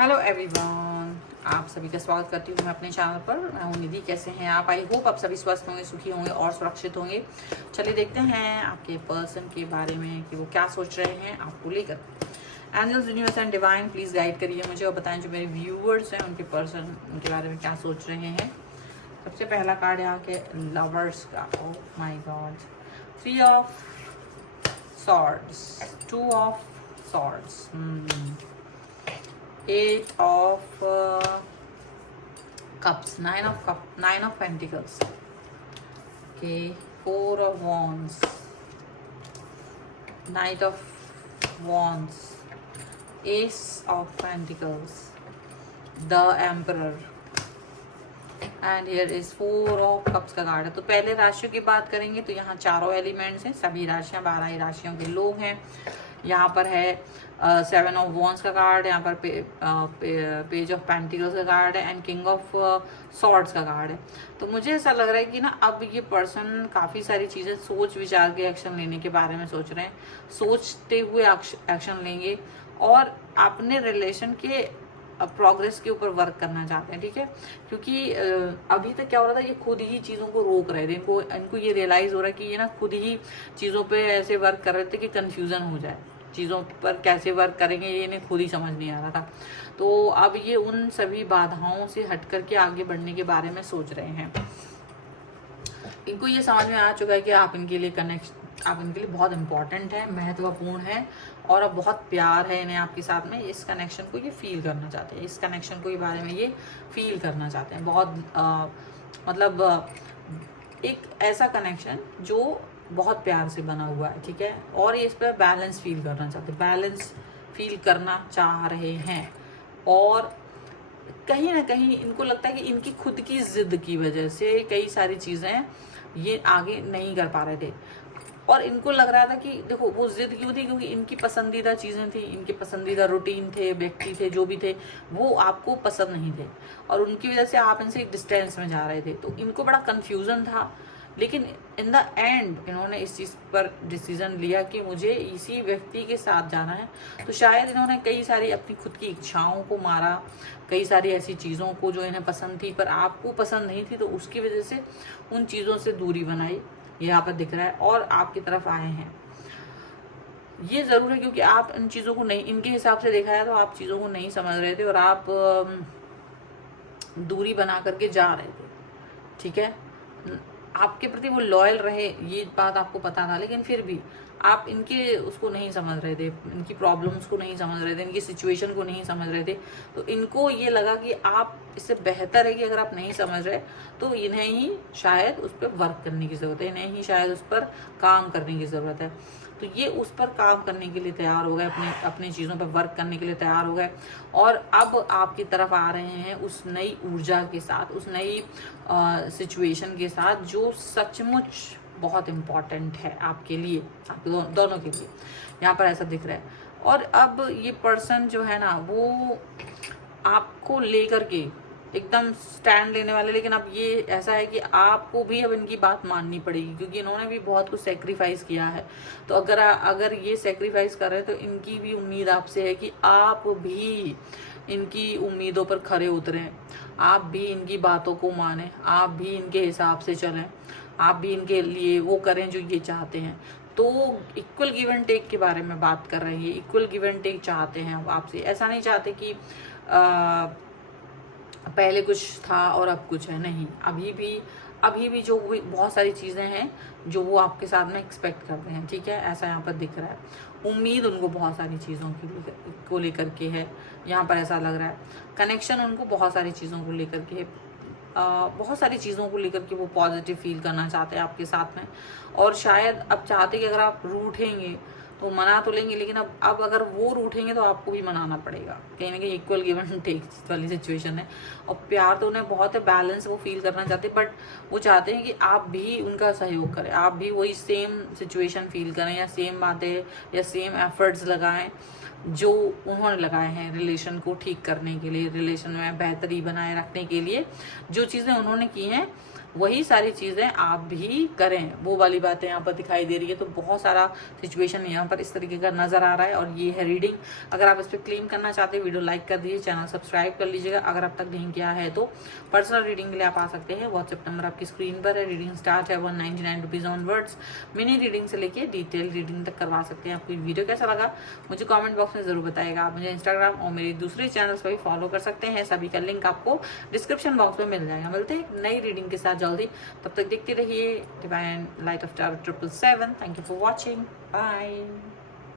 Hello everyone, आप सभी का स्वागत करती हूँ मैं अपने चैनल पर। मैं हूँ निधि। कैसे हैं आप? आई होप आप सभी स्वस्थ होंगे, सुखी होंगे और सुरक्षित होंगे। चलिए देखते हैं आपके पर्सन के बारे में कि वो क्या सोच रहे हैं आपको लेकर। Angels, universe and divine please guide करिए मुझे और बताएं जो मेरे व्यूअर्स हैं उनके पर्सन उनके बारे में क्या सोच रहे हैं। सबसे पहला कार्ड है आके लवर्स का। Oh my God, 3 of swords, 2 of swords, 8 of cups, 9 of pentacles, okay, 4 of wands, knight of wands, ace of pentacles, the emperor, and here is 4 of cups का कार्ड है। तो पहले राशियों की बात करेंगे तो यहाँ चारों एलिमेंट्स हैं, सभी राशियाँ 12 ही राशियों के लोग हैं। यहाँ पर है 7 ऑफ वॉन्स का कार्ड, यहाँ पर पेज ऑफ पेंटिकल्स का कार्ड है एंड किंग ऑफ सॉर्ड्स का कार्ड है। तो मुझे ऐसा लग रहा है कि ना अब ये पर्सन काफ़ी सारी चीज़ें सोच विचार के एक्शन लेने के बारे में सोच रहे हैं, सोचते हुए एक्शन लेंगे और अपने रिलेशन के प्रोग्रेस के ऊपर वर्क करना चाहते हैं। ठीक है, क्योंकि अभी तक क्या हो रहा था, ये खुद ही चीज़ों को रोक रहे थे। इनको ये रियलाइज़ हो रहा है कि ये ना खुद ही चीज़ों पे ऐसे वर्क कर रहे थे कि कंफ्यूजन हो जाए, चीज़ों पर कैसे वर्क करेंगे ये इन्हें खुद ही समझ नहीं आ रहा था। तो अब ये उन सभी बाधाओं से हट करके आगे बढ़ने के बारे में सोच रहे हैं। इनको ये समझ में आ चुका है कि आप इनके लिए बहुत इंपॉर्टेंट है, महत्वपूर्ण है और अब बहुत प्यार है इन्हें आपके साथ में। इस कनेक्शन को ये फील करना चाहते हैं, इस कनेक्शन को के बारे में ये फील करना चाहते हैं। बहुत एक ऐसा कनेक्शन जो बहुत प्यार से बना हुआ है। ठीक है, और ये इस पर बैलेंस फील करना चाहते हैं, बैलेंस फील करना चाह रहे हैं। और कहीं ना कहीं इनको लगता है कि इनकी खुद की जिद की वजह से कई सारी चीज़ें ये आगे नहीं कर पा रहे थे। और इनको लग रहा था कि देखो वो जिद क्यों थी, क्योंकि इनकी पसंदीदा चीज़ें थी, इनके पसंदीदा रूटीन थे, व्यक्ति थे, जो भी थे वो आपको पसंद नहीं थे और उनकी वजह से आप इनसे एक डिस्टेंस में जा रहे थे। तो इनको बड़ा कन्फ्यूज़न था, लेकिन इन द एंड इन्होंने इस चीज़ पर डिसीजन लिया कि मुझे इसी व्यक्ति के साथ जाना है। तो शायद इन्होंने कई सारी अपनी खुद की इच्छाओं को मारा, कई सारी ऐसी चीज़ों को जो इन्हें पसंद थी पर आपको पसंद नहीं थी, तो उसकी वजह से उन चीज़ों से दूरी बनाई, यहाँ पर दिख रहा है, और आपकी तरफ आए हैं। ये ज़रूर है क्योंकि आप इन चीज़ों को नहीं, इनके हिसाब से देखा है तो आप चीज़ों को नहीं समझ रहे थे और आप दूरी बना करके जा रहे थे। ठीक है, आपके प्रति वो लॉयल रहे, ये बात आपको पता था, लेकिन फिर भी आप इनके उसको नहीं समझ रहे थे, इनकी प्रॉब्लम्स को नहीं समझ रहे थे, इनकी सिचुएशन को नहीं समझ रहे थे। तो इनको ये लगा कि आप, इससे बेहतर है कि अगर आप नहीं समझ रहे तो इन्हें ही शायद उस पर वर्क करने की ज़रूरत है, इन्हें ही शायद उस पर काम करने की ज़रूरत है। तो ये उस पर काम करने के लिए तैयार हो गए, अपनी चीज़ों पर वर्क करने के लिए तैयार हो गए और अब आपकी तरफ आ रहे हैं उस नई ऊर्जा के साथ, उस नई सिचुएशन के साथ जो सचमुच बहुत इम्पॉर्टेंट है आपके लिए, आपके दोनों के लिए। यहाँ पर ऐसा दिख रहा है। और अब ये पर्सन जो है ना वो आपको लेकर के एकदम स्टैंड लेने वाले, लेकिन अब ये ऐसा है कि आपको भी अब इनकी बात माननी पड़ेगी क्योंकि इन्होंने भी बहुत कुछ सेक्रीफाइस किया है। तो अगर ये सेक्रीफाइस कर रहे हैं तो इनकी भी उम्मीद आपसे है कि आप भी इनकी उम्मीदों पर खरे उतरें, आप भी इनकी बातों को मानें, आप भी इनके हिसाब से चलें, आप भी इनके लिए वो करें जो ये चाहते हैं। तो इक्वल गिव एंड टेक के बारे में बात कर रहे हैं, इक्वल गिव एंड टेक चाहते हैं आपसे। ऐसा नहीं चाहते कि पहले कुछ था और अब कुछ है, नहीं। अभी भी जो बहुत सारी चीज़ें हैं जो वो आपके साथ में एक्सपेक्ट करते हैं। ठीक है, ऐसा यहाँ पर दिख रहा है। उम्मीद उनको बहुत सारी चीज़ों को लेकर के है, यहाँ पर ऐसा लग रहा है। कनेक्शन उनको बहुत सारी चीज़ों को लेकर के है, बहुत सारी चीज़ों को लेकर के वो पॉजिटिव फील करना चाहते हैं आपके साथ में। और शायद अब चाहते कि अगर आप रूठेंगे तो मना तो लेंगे, लेकिन अब अगर वो रूठेंगे तो आपको भी मनाना पड़ेगा। कहीं ना कहीं इक्वल गिव एंड टेक वाली सिचुएशन है। और प्यार तो उन्हें बहुत है, बैलेंस वो फील करना चाहते हैं, बट वो चाहते हैं कि आप भी उनका सहयोग करें, आप भी वही सेम सिचुएशन फील करें या सेम बातें या सेम एफर्ट्स लगाएं जो उन्होंने लगाए हैं रिलेशन को ठीक करने के लिए, रिलेशन में बेहतरी बनाए रखने के लिए जो चीज़ें उन्होंने की हैं वही सारी चीज़ें आप भी करें, वो वाली बातें यहाँ पर दिखाई दे रही है। तो बहुत सारा सिचुएशन यहाँ पर इस तरीके का नज़र आ रहा है। और ये है रीडिंग। अगर आप इस पर क्लेम करना चाहते हैं वीडियो लाइक कर दीजिए, चैनल सब्सक्राइब कर लीजिएगा अगर अब तक नहीं किया है तो। पर्सनल रीडिंग के लिए आप आ सकते हैं, व्हाट्सएप नंबर आपकी स्क्रीन पर है। रीडिंग स्टार्ट है 199 रुपीज़ ऑनवर्ड्स। मिनी रीडिंग से लेके डिटेल रीडिंग तक करवा सकते हैं। आपको वीडियो कैसा लगा मुझे कॉमेंट बॉक्स में ज़रूर बताइएगा। आप मुझे इंस्टाग्राम और मेरे दूसरे चैनल्स पर भी फॉलो कर सकते हैं, सभी का लिंक आपको डिस्क्रिप्शन बॉक्स में मिल जाएगा। मिलते हैं नई रीडिंग के साथ जल्दी, तब तक देखते रहिए Divine Light of Tarot 777। Thank you for watching, bye.